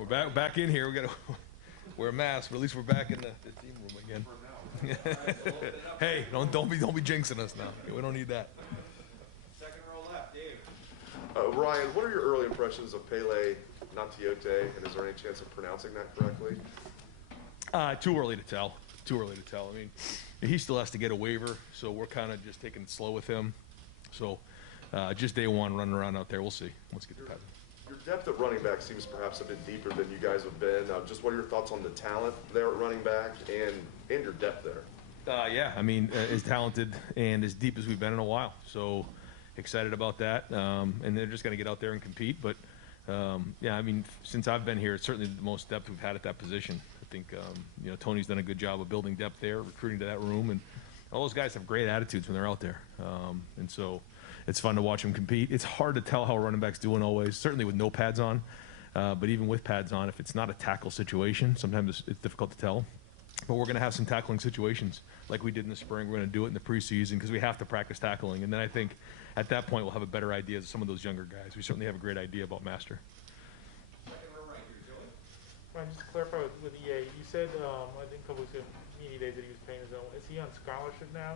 We're back in here. We got to wear masks, but at least we're back in the team room again. Hey, don't be jinxing us now. We don't need that. Second row left, Dave. Ryan, what are your early impressions of Pele Nantiote, and is there any chance of pronouncing that correctly? Too early to tell. I mean, he still has to get a waiver, so we're kind of just taking it slow with him. So just day one, running around out there. We'll see. Let's get the pass. Your depth at running back seems perhaps a bit deeper than you guys have been. Just what are your thoughts on the talent there at running back and your depth there? Yeah, I mean, as talented and as deep as we've been in a while. So excited about that. And they're just going to get out there and compete. But, yeah, I mean, since I've been here, it's certainly the most depth we've had at that position. I think, you know, Tony's done a good job of building depth there, recruiting to that room. And all those guys have great attitudes when they're out there. And so it's fun to watch them compete. It's hard to tell how a running back's doing always, certainly with no pads on. But even with pads on, if it's not a tackle situation, sometimes it's difficult to tell. But we're going to have some tackling situations like we did in the spring. We're going to do it in the preseason because we have to practice tackling. And then I think at that point we'll have a better idea of some of those younger guys. We certainly have a great idea about Master. Second row right here, Joey. Ryan, just to clarify with EA, you said, I think a couple weeks ago, media days that he was paying his own. Is he on scholarship now?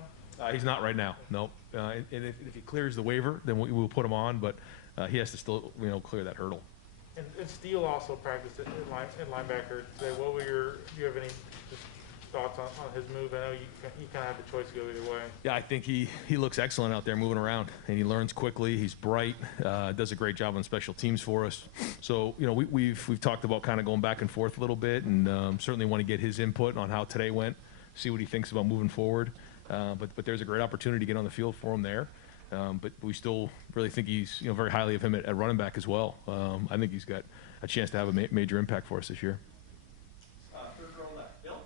He's not right now, no. And if he clears the waiver, then we'll put him on, but he has to still, you know, clear that hurdle. And Steele also practiced in linebacker today. What were do you have any just thoughts on his move? I know you kind of have the choice to go either way. Yeah, I think he looks excellent out there moving around, and he learns quickly. He's bright, does a great job on special teams for us. So, you know, we've talked about kind of going back and forth a little bit, and certainly want to get his input on how today went, see what he thinks about moving forward. But there's a great opportunity to get on the field for him there. But we still really think he's, you know, very highly of him at running back as well. I think he's got a chance to have a major impact for us this year. Third row left, Bill.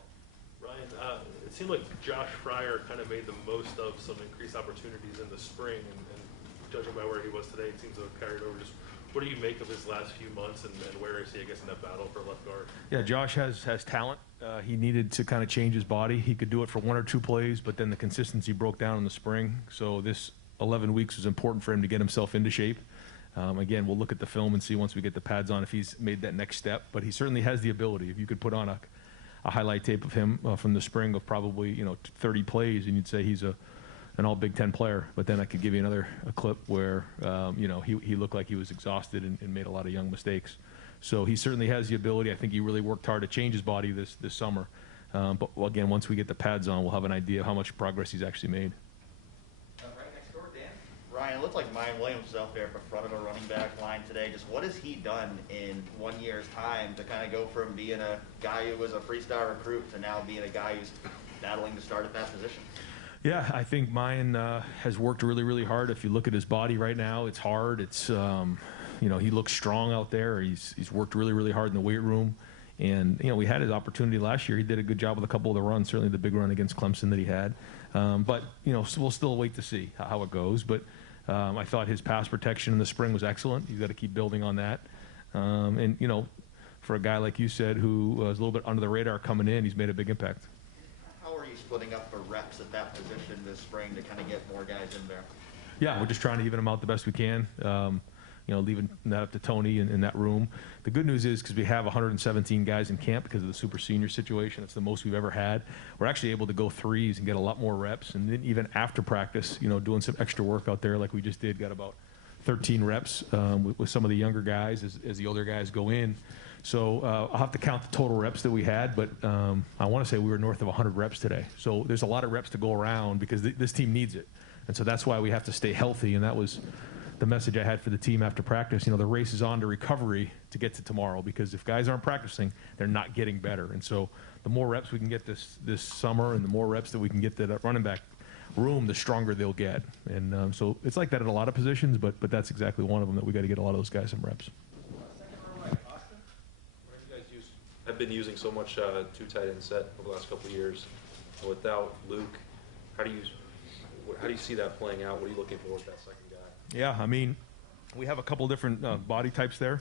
Ryan, it seemed like Josh Fryer kind of made the most of some increased opportunities in the spring, and judging by where he was today, it seems to have carried over. Just what do you make of his last few months, and where is he, I guess, in that battle for left guard? Yeah, Josh has talent. He needed to kind of change his body. He could do it for one or two plays, but then the consistency broke down in the spring. So this 11 weeks was important for him to get himself into shape. Again, we'll look at the film and see once we get the pads on if he's made that next step. But he certainly has the ability. If you could put on a highlight tape of him from the spring of probably, you know, 30 plays, and you'd say he's an all Big Ten player. But then I could give you a clip where, you know, he looked like he was exhausted and made a lot of young mistakes. So he certainly has the ability. I think he really worked hard to change his body this summer. But again, once we get the pads on, we'll have an idea of how much progress he's actually made. Right next door, Dan. Ryan, it looked like Mine Williams was out there at the front of a running back line today. Just what has he done in 1 year's time to kind of go from being a guy who was a freestyle recruit to now being a guy who's battling to start at that position? Yeah, I think Mayan has worked really, really hard. If you look at his body right now, it's hard. It's, you know, he looks strong out there. He's worked really, really hard in the weight room. And, you know, we had his opportunity last year. He did a good job with a couple of the runs, certainly the big run against Clemson that he had. But, you know, so we'll still wait to see how it goes. But I thought his pass protection in the spring was excellent. You've got to keep building on that. And, you know, for a guy like you said who was a little bit under the radar coming in, he's made a big impact. How are you splitting up the reps at that position this spring to kind of get more guys in there? Yeah, we're just trying to even them out the best we can. You know, leaving that up to Tony in that room. The good news is because we have 117 guys in camp because of the super senior situation, it's the most we've ever had. We're actually able to go threes and get a lot more reps. And then even after practice, you know, doing some extra work out there like we just did, got about 13 reps with some of the younger guys as the older guys go in. So I'll have to count the total reps that we had, but I want to say we were north of 100 reps today. So there's a lot of reps to go around because this team needs it. And so that's why we have to stay healthy, and that was the message I had for the team after practice. You know, the race is on to recovery to get to tomorrow, because if guys aren't practicing, they're not getting better. And so the more reps we can get this summer and the more reps that we can get to that running back room, the stronger they'll get. And so it's like that at a lot of positions, but that's exactly one of them that we got to get a lot of those guys some reps. Second row right, Austin. You guys have been using so much two tight end set over the last couple of years. Without Luke, how do you see that playing out? What are you looking for with that second guy? Yeah, I mean, we have a couple different body types there.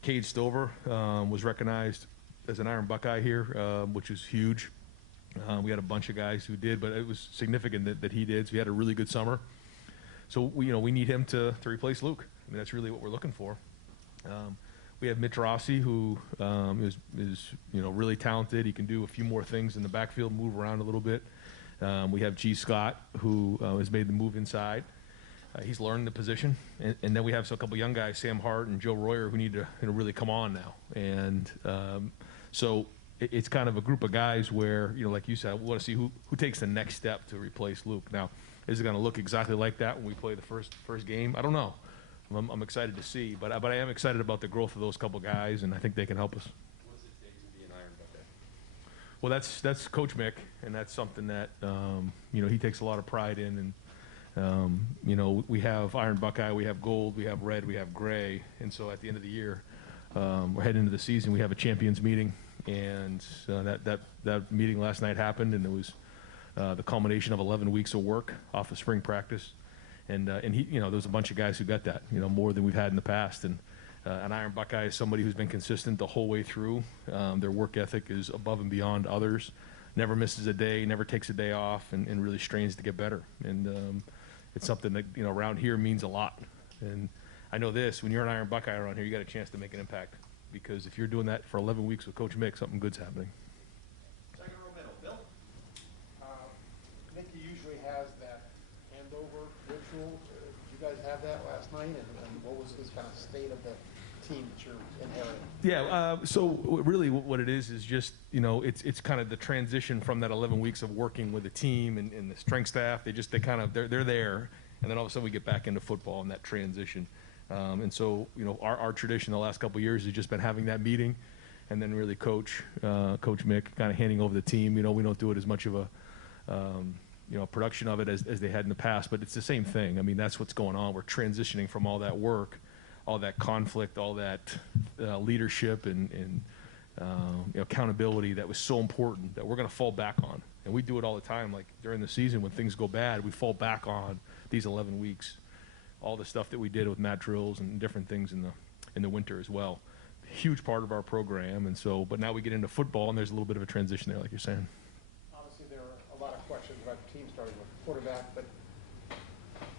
Cade Stover was recognized as an Iron Buckeye here, which is huge. We had a bunch of guys who did, but it was significant that he did. So he had a really good summer. So we need him to replace Luke. I mean, that's really what we're looking for. We We have Mitch Rossi, who is really talented. He can do a few more things in the backfield, move around a little bit. We have G. Scott, who has made the move inside. He's learned the position. And then we have a couple young guys, Sam Hart and Joe Royer, who need to really come on now. And so it's kind of a group of guys where, like you said, we want to see who takes the next step to replace Luke. Now, is it going to look exactly like that when we play the first game? I don't know. I'm excited to see, but I am excited about the growth of those couple guys, and I think they can help us. What does it take to be an Iron Buckeye? Well, that's Coach Mick, and that's something that he takes a lot of pride in. And we have Iron Buckeye, we have gold, we have red, we have gray, and so at the end of the year, we're heading into the season. We have a champions meeting, and that meeting last night happened, and it was the culmination of 11 weeks of work off of spring practice. And he, there was a bunch of guys who got that, more than we've had in the past. And an Iron Buckeye is somebody who's been consistent the whole way through. Their work ethic is above and beyond others. Never misses a day, never takes a day off, and really strains to get better. And it's something that around here means a lot. And I know this: when you're an Iron Buckeye around here, you got a chance to make an impact. Because if you're doing that for 11 weeks with Coach Mick, something good's happening. Second row middle, Bill. Nick usually has that handover ritual. Did you guys have that last night? And what was his kind of state of the team that you're inheriting? Yeah, so really what it is just, it's kind of the transition from that 11 weeks of working with the team and the strength staff. They're there, and then all of a sudden we get back into football and that transition. And so, our tradition the last couple of years has just been having that meeting, and then really Coach Mick kind of handing over the team. We don't do it as much of a production of it as they had in the past, but it's the same thing. I mean, that's what's going on. We're transitioning from all that work, all that conflict, all that leadership and accountability that was so important that we're going to fall back on. And we do it all the time. Like during the season when things go bad, we fall back on these 11 weeks. All the stuff that we did with mat drills and different things in the winter as well. Huge part of our program. And so, but now we get into football, and there's a little bit of a transition there, like you're saying. Obviously, there are a lot of questions about the team starting with the quarterback, but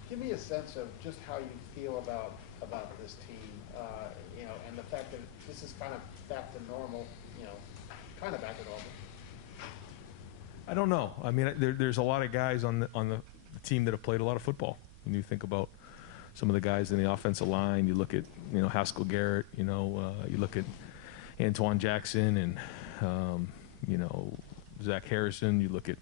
give me a sense of just how you feel about this team, and the fact that this is kind of back to normal, kind of back to normal. I don't know. I mean, there's a lot of guys on the team that have played a lot of football. When you think about some of the guys in the offensive line, you look at Haskell Garrett, you look at Antoine Jackson and Zach Harrison. You look at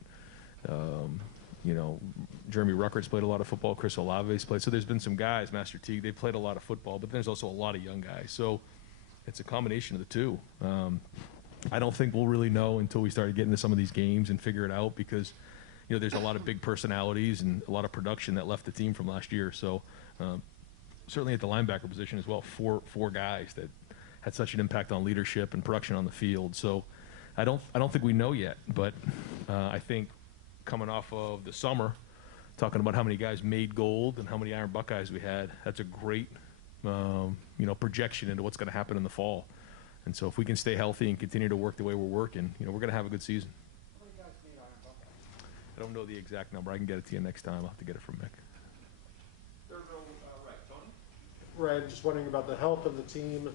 Jeremy Ruckert's played a lot of football. Chris Olave's played. So there's been some guys, Master Teague, they've played a lot of football, but there's also a lot of young guys. So it's a combination of the two. I don't think we'll really know until we start getting into some of these games and figure it out because, there's a lot of big personalities and a lot of production that left the team from last year. So certainly at the linebacker position as well, four guys that had such an impact on leadership and production on the field. So I don't think we know yet, but I think coming off of the summer, talking about how many guys made gold and how many Iron Buckeyes we had, that's a great projection into what's going to happen in the fall. And so if we can stay healthy and continue to work the way we're working, we're going to have a good season. How many guys made Iron Buckeye? I don't know the exact number. I can get it to you next time. I'll have to get it from Mick. Third row right, Tony. Right, just wondering about the health of the team.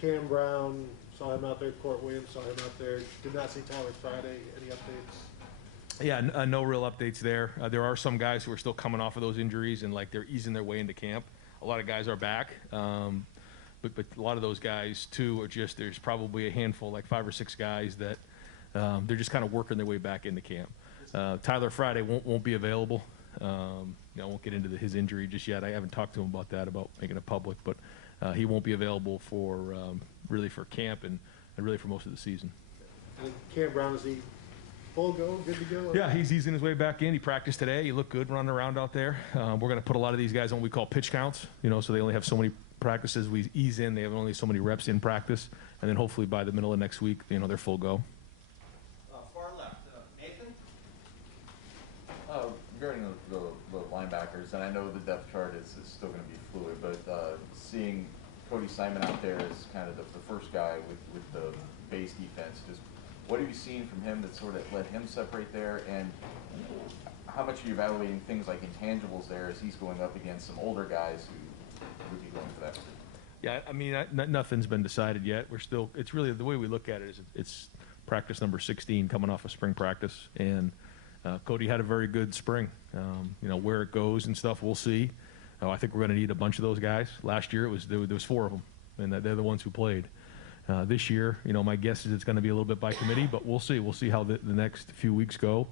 Cam Brown, saw him out there. Court Williams, saw him out there. Did not see Tyler Friday. Any updates? Yeah, no real updates there. There are some guys who are still coming off of those injuries and they're easing their way into camp. A lot of guys are back, but a lot of those guys too are just there's probably a handful, like 5 or 6 guys that they're just kind of working their way back into camp. Tyler Friday won't be available. I won't get into his injury just yet. I haven't talked to him about that, about making it public, but he won't be available for really for camp and really for most of the season. And Cam Brown, is he full go, good to go? Yeah, he's easing his way back in. He practiced today. He looked good running around out there. We're going to put a lot of these guys on what we call pitch counts, so they only have so many practices. We ease in. They have only so many reps in practice. And then hopefully by the middle of next week, they're full go. Far left, Nathan. Regarding the linebackers, and I know the depth chart is still going to be fluid, but seeing Cody Simon out there as kind of the first guy with the base defense, just what have you seen from him that sort of let him separate there, and how much are you evaluating things like intangibles there as he's going up against some older guys who would be going for that? Yeah, I mean, nothing's been decided yet. We're still, it's really, the way we look at it is it's practice number 16 coming off of spring practice. And Cody had a very good spring. You know, where it goes and stuff, we'll see. I think we're going to need a bunch of those guys. Last year, there was 4 of them, and they're the ones who played. This year, you know, my guess is it's going to be a little bit by committee, but we'll see. We'll see how the next few weeks go.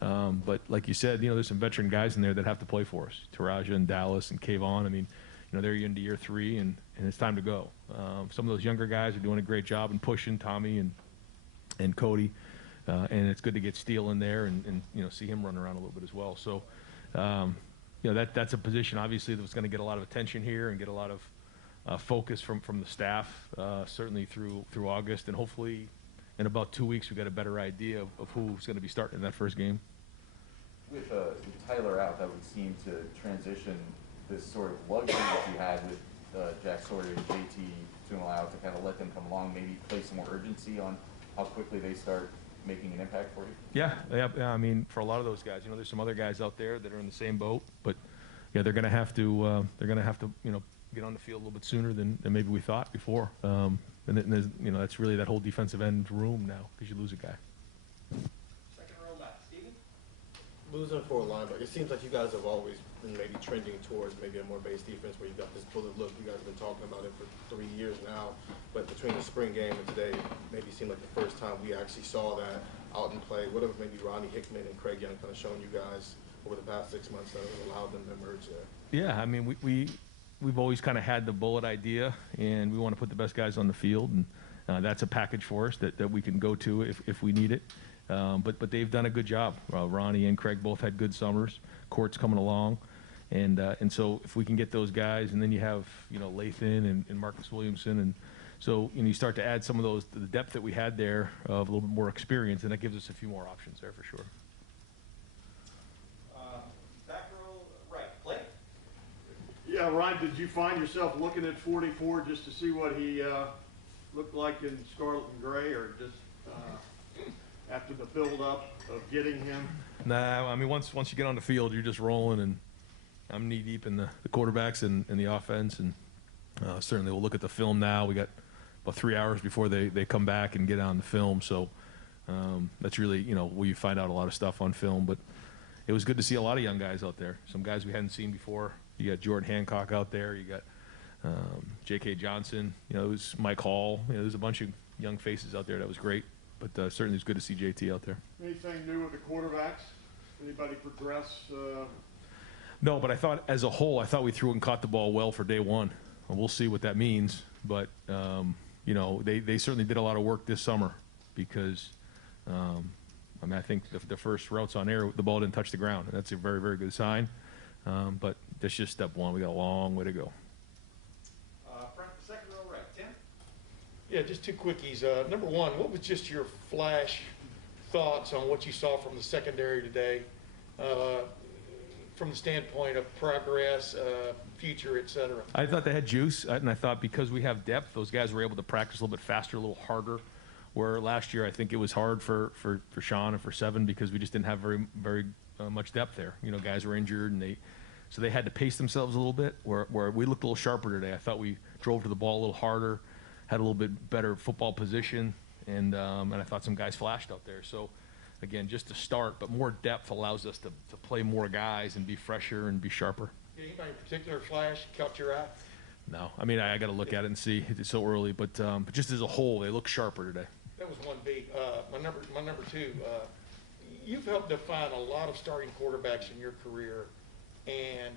But like you said, you know, there's some veteran guys in there that have to play for us. Taraja and Dallas and Kayvon. I mean, you know, they're into year 3, and it's time to go. Some of those younger guys are doing a great job in pushing, Tommy and Cody. And it's good to get Steele in there and you know, see him run around a little bit as well. So, you know, that's a position, obviously, that was going to get a lot of attention here and get a lot of focus from the staff, certainly through August. And hopefully in about 2 weeks, we've got a better idea of who's going to be starting in that first game. With Tyler out, that would seem to transition this sort of luxury that you had with Jack Sawyer and JT to allow to kind of let them come along, maybe place some more urgency on how quickly they start making an impact for you? Yeah. I mean, for a lot of those guys, you know, there's some other guys out there that are in the same boat, but yeah, they're going to have to, you know, get on the field a little bit sooner than maybe we thought before. And then, you know, that's really that whole defensive end room now because you lose a guy. Second row left, Steven? Losing for a linebacker, it seems like you guys have always been maybe trending towards maybe a more base defense where you've got this bullet look. You guys have been talking about it for 3 years now, but between the spring game and today, maybe seemed like the first time we actually saw that out in play. What have maybe Ronnie Hickman and Craig Young kind of shown you guys over the past 6 months that have allowed them to emerge there? Yeah, I mean, we've always kind of had the bullet idea, and we want to put the best guys on the field, and that's a package for us that we can go to if we need it. But they've done a good job. Ronnie and Craig both had good summers. Court's coming along, and so if we can get those guys, and then you have, you know, Lathan and Marcus Williamson, and so, you know, you start to add some of those, the depth that we had there of a little bit more experience, and that gives us a few more options there for sure. Back row right, Blake? Yeah, Ryan, did you find yourself looking at 44 just to see what he looked like in scarlet and gray, or just after the build-up of getting him? Nah, I mean, once you get on the field, you're just rolling, and I'm knee-deep in the quarterbacks and the offense, and certainly we'll look at the film now. We got about 3 hours before they come back and get on the film, so that's really, you know, where you find out a lot of stuff on film. But it was good to see a lot of young guys out there, some guys we hadn't seen before. You got Jordan Hancock out there. You got J.K. Johnson. You know, it was Mike Hall. You know, there's a bunch of young faces out there. That was great. But certainly it's good to see JT out there. Anything new with the quarterbacks? Anybody progress? No, but I thought as a whole, I thought we threw and caught the ball well for day one. And we'll see what that means. But, you know, they certainly did a lot of work this summer because, I mean, I think the first routes on air, the ball didn't touch the ground. And that's a very, very good sign. But that's just step one. We got a long way to go. Second row right, Tim? Yeah, just 2 quickies. Number one, what was just your flash thoughts on what you saw from the secondary today, from the standpoint of progress, future, et cetera? I thought they had juice, and I thought because we have depth, those guys were able to practice a little bit faster, a little harder. Where last year, I think it was hard for Sean and for Seven because we just didn't have very much depth there. You know, guys were injured, and so they had to pace themselves a little bit. Where we looked a little sharper today. I thought we drove to the ball a little harder, had a little bit better football position, and I thought some guys flashed out there. So, again, just to start, but more depth allows us to play more guys and be fresher and be sharper. Anybody in particular flash caught your eye? No, I mean I got to look at it and see. It's so early, but just as a whole, they look sharper today. That was 1B. My number 2. You've helped define a lot of starting quarterbacks in your career, and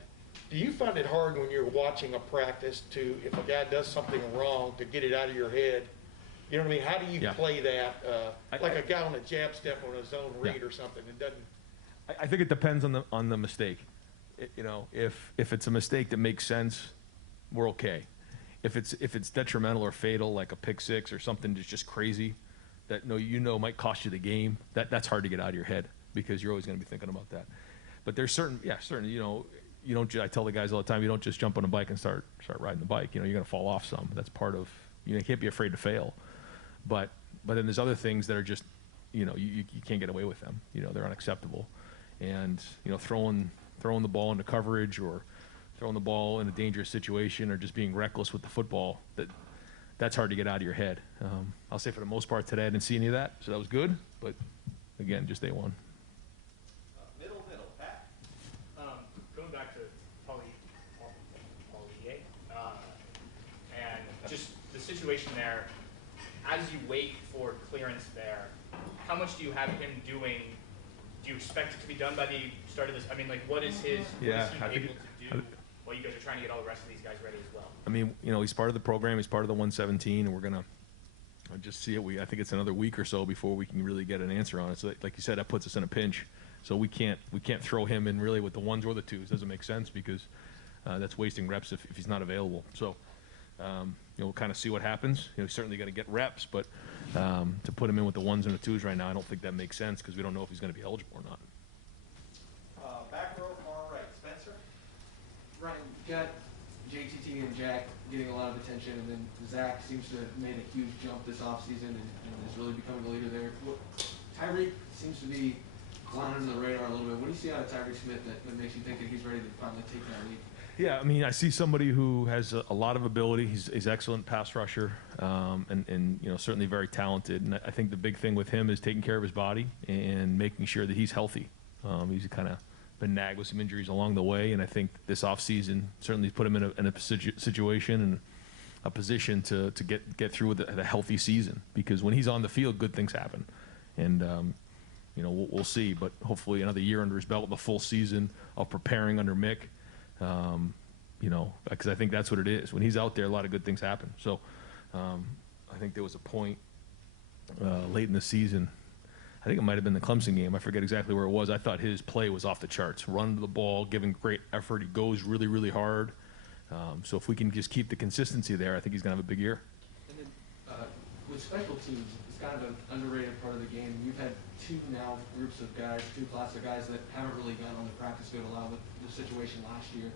do you find it hard when you're watching a practice to, if a guy does something wrong, to get it out of your head? You know what I mean? How do you play that? Like a guy on a jab step on a zone read or something. It doesn't. I think it depends on the mistake. You know, if it's a mistake that makes sense, we're okay. If it's detrimental or fatal, like a pick six or something that's just crazy, that might cost you the game, that's hard to get out of your head because you're always going to be thinking about that. But there's certain, you know, you don't. I tell the guys all the time, you don't just jump on a bike and start riding the bike. You know, you're going to fall off some. That's part of. You can't be afraid to fail. But then there's other things that are just, you know, you can't get away with them. You know, they're unacceptable. And you know, throwing the ball into coverage or throwing the ball in a dangerous situation or just being reckless with the football, that's hard to get out of your head. I'll say for the most part today, I didn't see any of that, so that was good. But again, just day one. Middle, Pat. Going back to Paulie, and just the situation there, as you wait for clearance there, how much do you have him doing? Do you expect it to be done by the start of this? I mean, like, what is he able to do while you guys are trying to get all the rest of these guys ready as well? I mean, he's part of the program. He's part of the 117, and we're gonna just see it. I think it's another week or so before we can really get an answer on it. So, like you said, that puts us in a pinch. So we can't throw him in really with the ones or the twos. Doesn't make sense because that's wasting reps if he's not available. So we'll kind of see what happens. He's certainly got to get reps, but to put him in with the ones and the twos right now, I don't think that makes sense because we don't know if he's going to be eligible or not. Back row, far right, Spencer. Ryan, you got JTT and Jack getting a lot of attention, and then Zach seems to have made a huge jump this offseason and is really becoming a leader there. Tyreek seems to be flying under the radar a little bit. What do you see out of Ivory Smith that makes you think that he's ready to finally take that lead? Yeah, I mean, I see somebody who has a lot of ability. He's excellent pass rusher, and certainly very talented. And I think the big thing with him is taking care of his body and making sure that he's healthy. He's kind of been nagged with some injuries along the way, and I think this offseason certainly put him in a situation and a position to get through with a healthy season. Because when he's on the field, good things happen, and we'll see. But hopefully, another year under his belt, the full season of preparing under Mick. Because I think that's what it is. When he's out there, a lot of good things happen. So I think there was a point late in the season. I think it might have been the Clemson game. I forget exactly where it was. I thought his play was off the charts. Run to the ball, giving great effort. He goes really, really hard. So if we can just keep the consistency there, I think he's going to have a big year. And then with special teams, it's kind of an underrated part of the game. You've had two groups of guys, two classes of guys that haven't really gotten on the practice field a lot with the situation last year.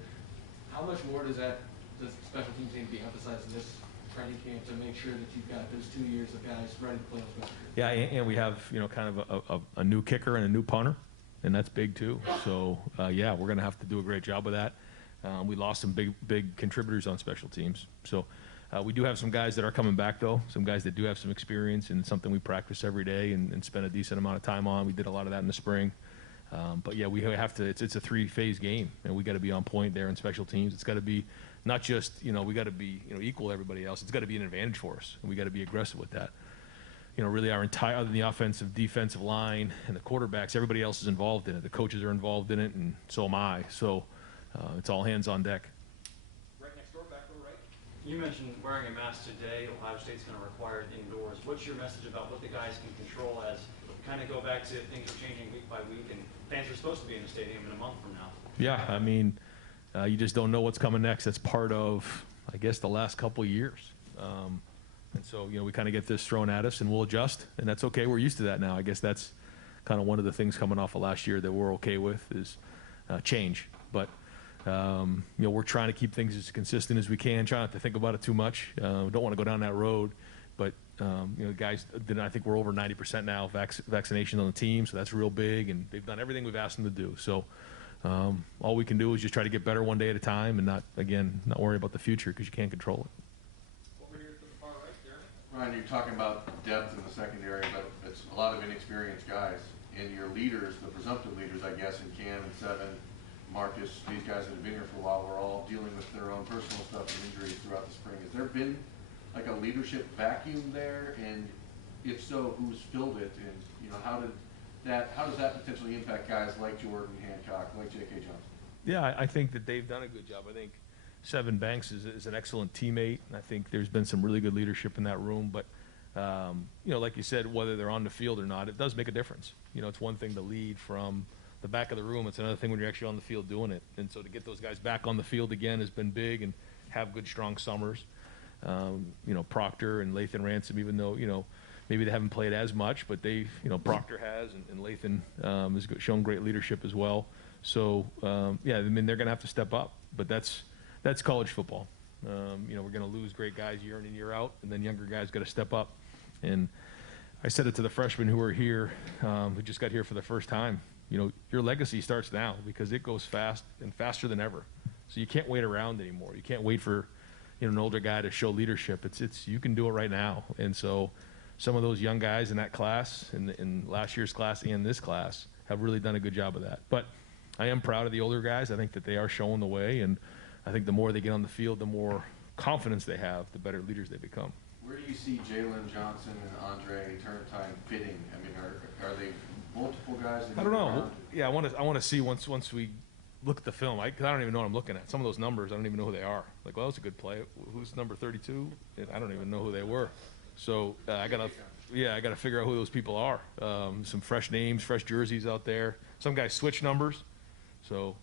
How much more does special teams need to be emphasized in this training camp to make sure that you've got those 2 years of guys ready to play on special teams? Yeah, and we have kind of a new kicker and a new punter, and that's big too. So we're going to have to do a great job with that. We lost some big contributors on special teams. So we do have some guys that are coming back though. Some guys that do have some experience and something we practice every day and spend a decent amount of time on. We did a lot of that in the spring. But yeah, we have to. It's a 3-phase game, and we got to be on point there in special teams. It's got to be not just we got to be equal to everybody else. It's got to be an advantage for us, and we got to be aggressive with that. Really our entire, other than the offensive, defensive line and the quarterbacks, everybody else is involved in it. The coaches are involved in it, and so am I. So it's all hands on deck. Right next door, back row right. You mentioned wearing a mask today. Ohio State's going to require it indoors. What's your message about what the guys can control as we kind of go back to things are changing week by week, and fans are supposed to be in the stadium in a month from now? Yeah, I mean, you just don't know what's coming next. That's part of, I guess, the last couple of years. And so, we kind of get this thrown at us, and we'll adjust, and that's okay. We're used to that now. I guess that's kind of one of the things coming off of last year that we're okay with is change. But, we're trying to keep things as consistent as we can, trying not to think about it too much. We don't want to go down that road. But, guys, I think we're over 90% now vaccination on the team, so that's real big, and they've done everything we've asked them to do. So all we can do is just try to get better one day at a time and not worry about the future because you can't control it. Over here to the far right, Jeremy. Ryan, you're talking about depth in the secondary, but it's a lot of inexperienced guys. And your leaders, the presumptive leaders, I guess, in Cam and Seven, Marcus, these guys that have been here for a while, were all dealing with their own personal stuff and injuries throughout the spring. Has there been like a leadership vacuum there? And if so, who's filled it? And how does that potentially impact guys like Jordan Hancock, like J.K. Johnson? Yeah, I think that they've done a good job. I think Seven Banks is an excellent teammate, and I think there's been some really good leadership in that room. But, like you said, whether they're on the field or not, it does make a difference. It's one thing to lead from the back of the room. It's another thing when you're actually on the field doing it. And so to get those guys back on the field again has been big and have good, strong summers. Proctor and Lathan Ransom, even though, maybe they haven't played as much, but they've, Proctor has, and Lathan has shown great leadership as well. So, they're going to have to step up, but that's college football. We're going to lose great guys year in and year out, and then younger guys got to step up. And I said it to the freshmen who are here, who just got here for the first time. Your legacy starts now because it goes fast and faster than ever. So you can't wait around anymore. You can't wait for, an older guy to show leadership. It's you can do it right now. And so some of those young guys in that class, in last year's class and this class, have really done a good job of that. But I am proud of the older guys. I think that they are showing the way, and I think the more they get on the field, the more confidence they have, the better leaders they become. Where do you see Jalen Johnson and Andre Turrentine fitting? I mean, are they multiple guys? I don't know. Yeah, I want to see once we look at the film. I don't even know what I'm looking at. Some of those numbers, I don't even know who they are. Like, well, that was a good play. Who's number 32? I don't even know who they were. So I gotta figure out who those people are. Some fresh names, fresh jerseys out there. Some guys switch numbers. So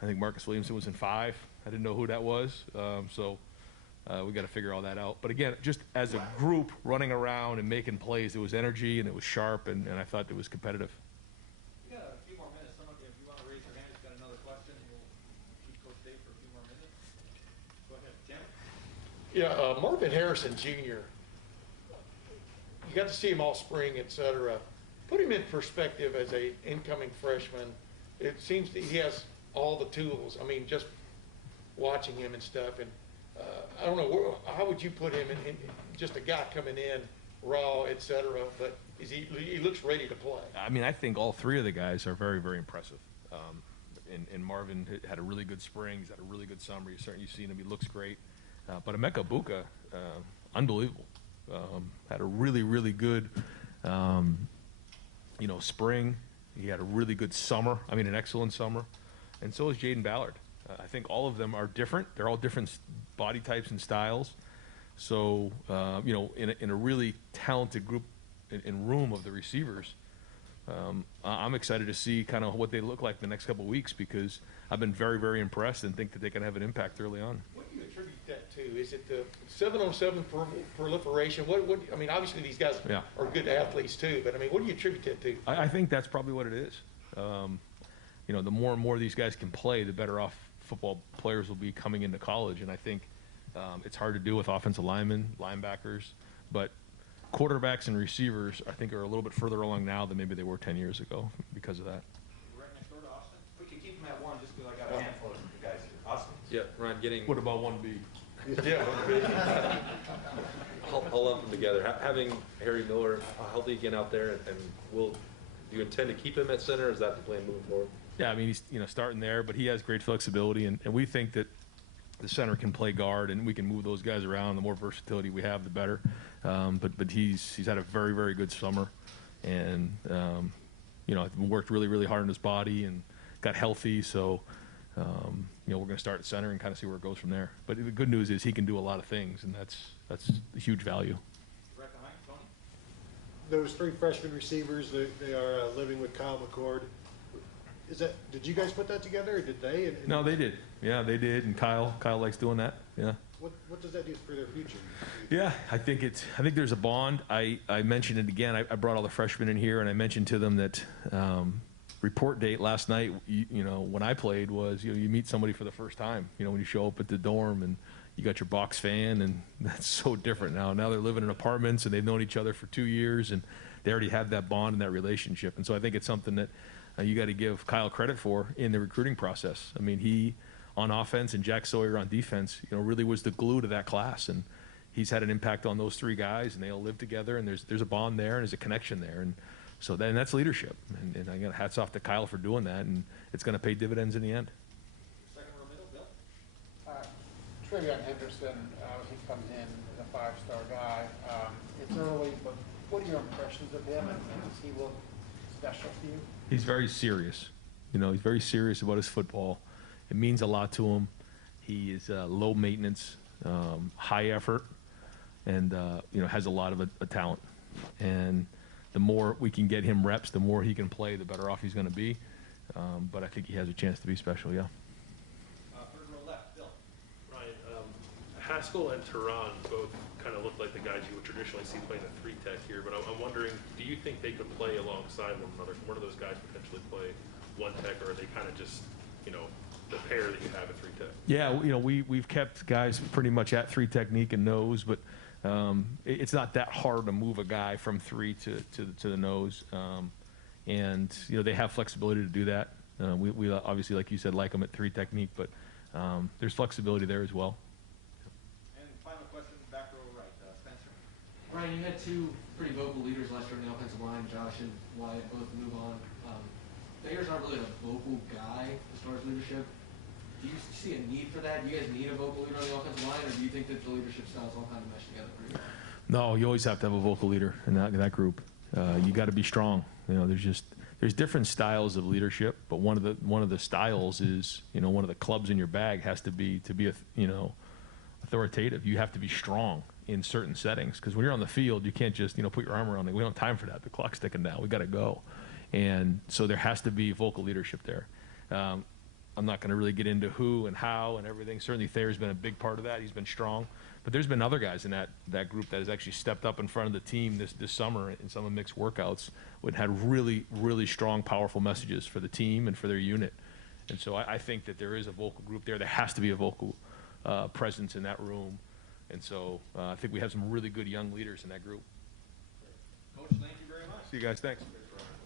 I think Marcus Williamson was in 5. I didn't know who that was. We got to figure all that out. But again, just as a group running around and making plays, there was energy and it was sharp, and I thought it was competitive. We got a few more minutes. Some of you, if you want to raise your hand, if you've got another question, we'll keep Coach Dave for a few more minutes. Go ahead, Tim. Yeah, Marvin Harrison Jr., you got to see him all spring, et cetera. Put him in perspective as a incoming freshman. It seems that he has all the tools. I mean, just watching him and stuff. And I don't know, how would you put him in just a guy coming in raw, et cetera, but he looks ready to play. I mean, I think all 3 of the guys are very, very impressive. And Marvin had a really good spring. He's had a really good summer. You've seen him. He looks great. But Emeka Buka, unbelievable. Had a really, really good, spring. He had a really good summer. I mean, an excellent summer. And so is Jaden Ballard. I think all of them are different. They're all different body types and styles. So, in a really talented group in room of the receivers, I'm excited to see kind of what they look like the next couple of weeks, because I've been very, very impressed and think that they can have an impact early on. What do you attribute that to? Is it the 7-on-7 proliferation? I mean, obviously these guys are good athletes too, but I mean, what do you attribute that to? I think that's probably what it is. The more and more these guys can play, the better off football players will be coming into college. And I think it's hard to do with offensive linemen, linebackers, but quarterbacks and receivers, I think, are a little bit further along now than maybe they were 10 years ago because of that. Right next door to Austin. We can keep them at 1 just because I got a handful of you guys here. Austin. Yeah, Ryan, What about 1B? Yeah. I'll lump them together. Having Harry Miller healthy again out there, and do you intend to keep him at center, or is that the plan moving forward? Yeah, I mean, he's starting there, but he has great flexibility, and we think that the center can play guard, and we can move those guys around. The more versatility we have, the better. But he's had a very, very good summer, and worked really, really hard on his body and got healthy. So we're going to start at center and kind of see where it goes from there. But the good news is he can do a lot of things, and that's a huge value. Right behind Tony. Those 3 freshman receivers, they are living with Kyle McCord. Did you guys put that together, or did they? No, they did. Yeah, they did, and Kyle likes doing that. Yeah. What does that do for their future? Yeah, I think there's a bond. I mentioned it again. I brought all the freshmen in here, and I mentioned to them that report date last night, when I played, was you meet somebody for the first time. When you show up at the dorm and you got your box fan, and that's so different now. Now they're living in apartments, and they've known each other for 2 years, and they already have that bond and that relationship. And so I think it's something that you got to give Kyle credit for in the recruiting process. I mean, he on offense and Jack Sawyer on defense, really was the glue to that class, and he's had an impact on those 3 guys, and they all live together, and there's a bond there, and there's a connection there, and so then that's leadership. And I got hats off to Kyle for doing that, and it's going to pay dividends in the end. Second row middle, Bill. Trivia on Henderson, he comes in as a 5-star guy. It's early, but what are your impressions of him, and does he look special to you? He's very serious. He's very serious about his football. It means a lot to him. He is low maintenance, high effort, and has a lot of a talent. And the more we can get him reps, the more he can play, the better off he's going to be. But I think he has a chance to be special, yeah. Third row left, Bill. Ryan, Haskell and Tehran both kind of look like the guys you would traditionally see playing the 3-tech here, but I'm wondering, do you think they could play alongside one another? Can one of those guys potentially play 1-tech, or are they kind of just, the pair that you have at 3-tech? Yeah, we've kept guys pretty much at 3 technique and nose, but it's not that hard to move a guy from 3 to the nose, and they have flexibility to do that. We obviously, like you said, like them at 3 technique, but there's flexibility there as well. And final question, back row right, Spencer. Ryan, you had two pretty vocal leaders last year on the offensive line, Josh and Wyatt, both move on. Thayer's not really a vocal guy as far as leadership. Do you see a need for that? Do you guys need a vocal leader on the offensive line, or do you think that the leadership styles all kind of mesh together pretty well? No, you always have to have a vocal leader in that group. You got to be strong. There's different styles of leadership, but one of the styles is, one of the clubs in your bag has to be authoritative. You have to be strong in certain settings, because when you're on the field, you can't just put your arm around it. We don't have time for that. The clock's ticking down. We got to go, and so there has to be vocal leadership there. I'm not going to really get into who and how and everything. Certainly Thayer's been a big part of that. He's been strong. But there's been other guys in that group that has actually stepped up in front of the team this summer in some of the mixed workouts and had really, really strong, powerful messages for the team and for their unit. And so I think that there is a vocal group there. There has to be a vocal presence in that room. And so I think we have some really good young leaders in that group. Coach, thank you very much. See you guys. Thanks.